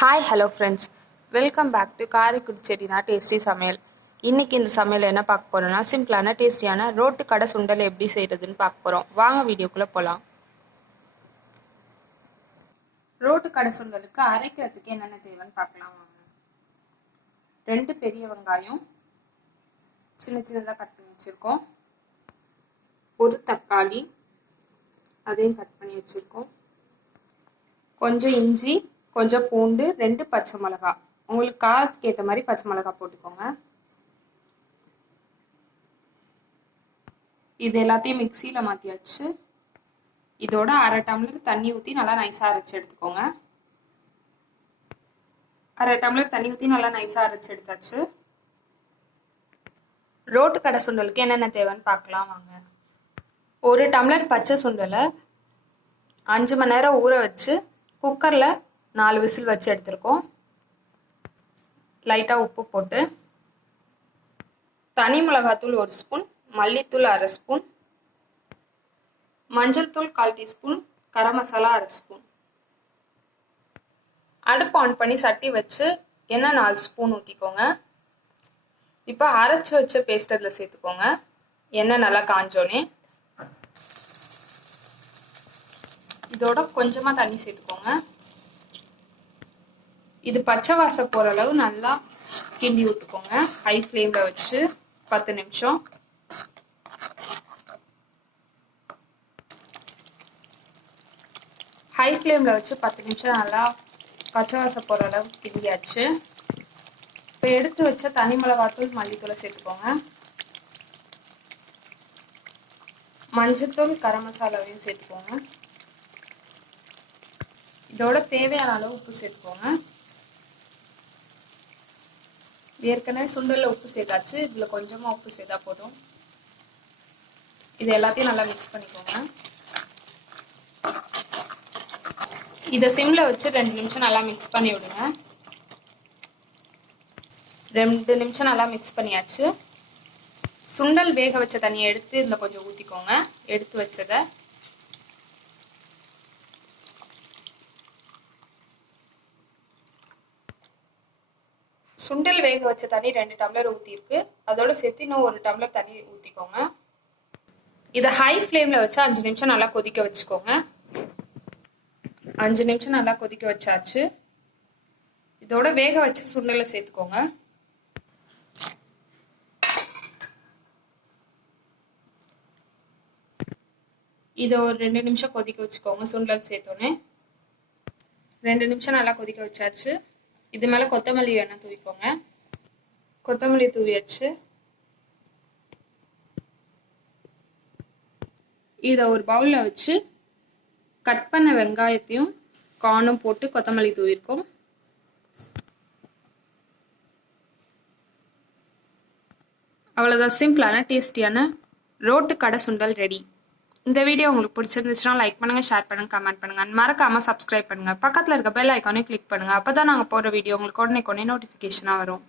Hi hello friends, welcome back to Karaikudi Chettinad tasty சமையல். இன்னைக்கு இந்த சமையல் என்ன பார்க்க போறோம்னா, சிம்பிளான டேஸ்டியான ரோட்டு கடை சுண்டல் எப்படி செய்யறதுன்னு பார்க்க போறோம். வாங்க வீடியோக்குள்ள போகலாம். ரோட்டு கடை சுண்டலுக்கு அரைக்கிறதுக்கு என்னென்ன தேவைன்னு பார்க்கலாம் வாங்க. 2 பெரிய வெங்காயம் சின்ன சின்னதாக கட் பண்ணி வச்சிருக்கோம். 1 தக்காளி அதையும் கட் பண்ணி வச்சிருக்கோம். கொஞ்சம் இஞ்சி, கொஞ்சம் பூண்டு, 2 பச்சை மிளகாய். உங்களுக்கு காரத்துக்கு ஏற்ற மாதிரி பச்சை மிளகாய் போட்டுக்கோங்க. இது எல்லாத்தையும் மிக்சியில் மாற்றியாச்சு. இதோட 1/2 டம்ளர் தண்ணி ஊற்றி நல்லா நைஸாக அரைச்சி எடுத்துக்கோங்க. 1/2 டம்ளர் தண்ணி ஊற்றி நல்லா நைஸாக அரைச்சி எடுத்தாச்சு. ரோட்டு கடை சுண்டலுக்கு என்னென்ன தேவைன்னு பார்க்கலாம் வாங்க. 1 டம்ளர் பச்சை சுண்டலை 5 மணி நேரம் ஊற வச்சு குக்கரில் 4 விசில் வச்சு எடுத்துருக்கோம். லைட்டாக உப்பு போட்டு தனி மிளகாத்தூள் 1 ஸ்பூன், மல்லித்தூள் 1/2 ஸ்பூன், மஞ்சள் தூள் 1/4 டீஸ்பூன், கரம் மசாலா 1/2 ஸ்பூன். அடுப்பு ஆன் பண்ணி சட்டி வச்சு எண்ணெய் 4 ஸ்பூன் ஊற்றிக்கோங்க. இப்போ அரைச்சி வச்ச பேஸ்ட் அதில் சேர்த்துக்கோங்க. எண்ணெய் நல்லா காஞ்சோன்னே இதோட கொஞ்சமாக தண்ணி சேர்த்துக்கோங்க. இது பச்சை வாசம் போகிற அளவு நல்லா கிண்டி விட்டுக்கோங்க. ஹை ஃப்ளேமில் வச்சு 10 நிமிஷம். ஹை ஃப்ளேமில் வச்சு 10 நிமிஷம் நல்லா பச்சை வாசம் போகிற அளவு கிண்டியாச்சு. இப்போ எடுத்து வச்ச தனி மிளகாத்தூள், மல்லித்தூளை சேர்த்துக்கோங்க. மஞ்சத்தூள், கரம் மசாலாவையும் சேர்த்துக்கோங்க. இதோட தேவையான அளவு உப்பு சேர்த்துக்கோங்க. ஏற்கனவே சுண்டலில் உப்பு சேர்த்தாச்சு, இதில் கொஞ்சமாக உப்பு சேர்த்தா போதும். இது எல்லாத்தையும் நல்லா மிக்ஸ் பண்ணிக்கோங்க. இதை சிம்மில் வச்சு 2 நிமிஷம் நல்லா மிக்ஸ் பண்ணி விடுங்க. 2 நிமிஷம் நல்லா மிக்ஸ் பண்ணியாச்சு. சுண்டல் வேக வச்ச தண்ணியை எடுத்து இதில் கொஞ்சம் ஊற்றிக்கோங்க. எடுத்து வச்சதை சுண்டல் வேக வச்ச தண்ணி 2 டம்ளர் ஊற்றிருக்கு. அதோட சேர்த்து இன்னும் 1 டம்ளர் தண்ணி ஊற்றிக்கோங்க. இதை ஹை ஃப்ளேமில் வச்சு 5 நிமிஷம் நல்லா கொதிக்க வச்சுக்கோங்க. 5 நிமிஷம் நல்லா கொதிக்க வச்சாச்சு. இதோட வேக வச்சு சுண்டலை சேர்த்துக்கோங்க. இதை ஒரு 2 நிமிஷம் கொதிக்க வச்சுக்கோங்க. சுண்டல் சேர்த்தோன்னே 2 நிமிஷம் நல்லா கொதிக்க வச்சாச்சு. இது மேலே கொத்தமல்லி வேணா தூவிக்கோங்க. கொத்தமல்லி தூவியாச்சு. இதை ஒரு பவுலில் வச்சு கட் பண்ண வெங்காயத்தையும் கார்னும் போட்டு கொத்தமல்லி தூவிருக்கோம். அவ்வளோதான், சிம்பிளான டேஸ்டியான ரோட்டு கடை சுண்டல் ரெடி. இந்த வீடியோ உங்களுக்கு பிடிச்சிருந்துச்சுன்னா லைக் பண்ணுங்கள், ஷேர் பண்ணுங்கள், கமெண்ட் பண்ணுங்கள். மறக்காமல் சப்ஸ்கிரைப் பண்ணுங்கள். பக்கத்தில் இருக்க பெல் ஐக்கானே கிளிக் பண்ணுங்கள். அப்போ தான் நாங்கள் போடுற வீடியோ உங்களுக்கு உடனே நோட்டிஃபிகேஷனாக வரும்.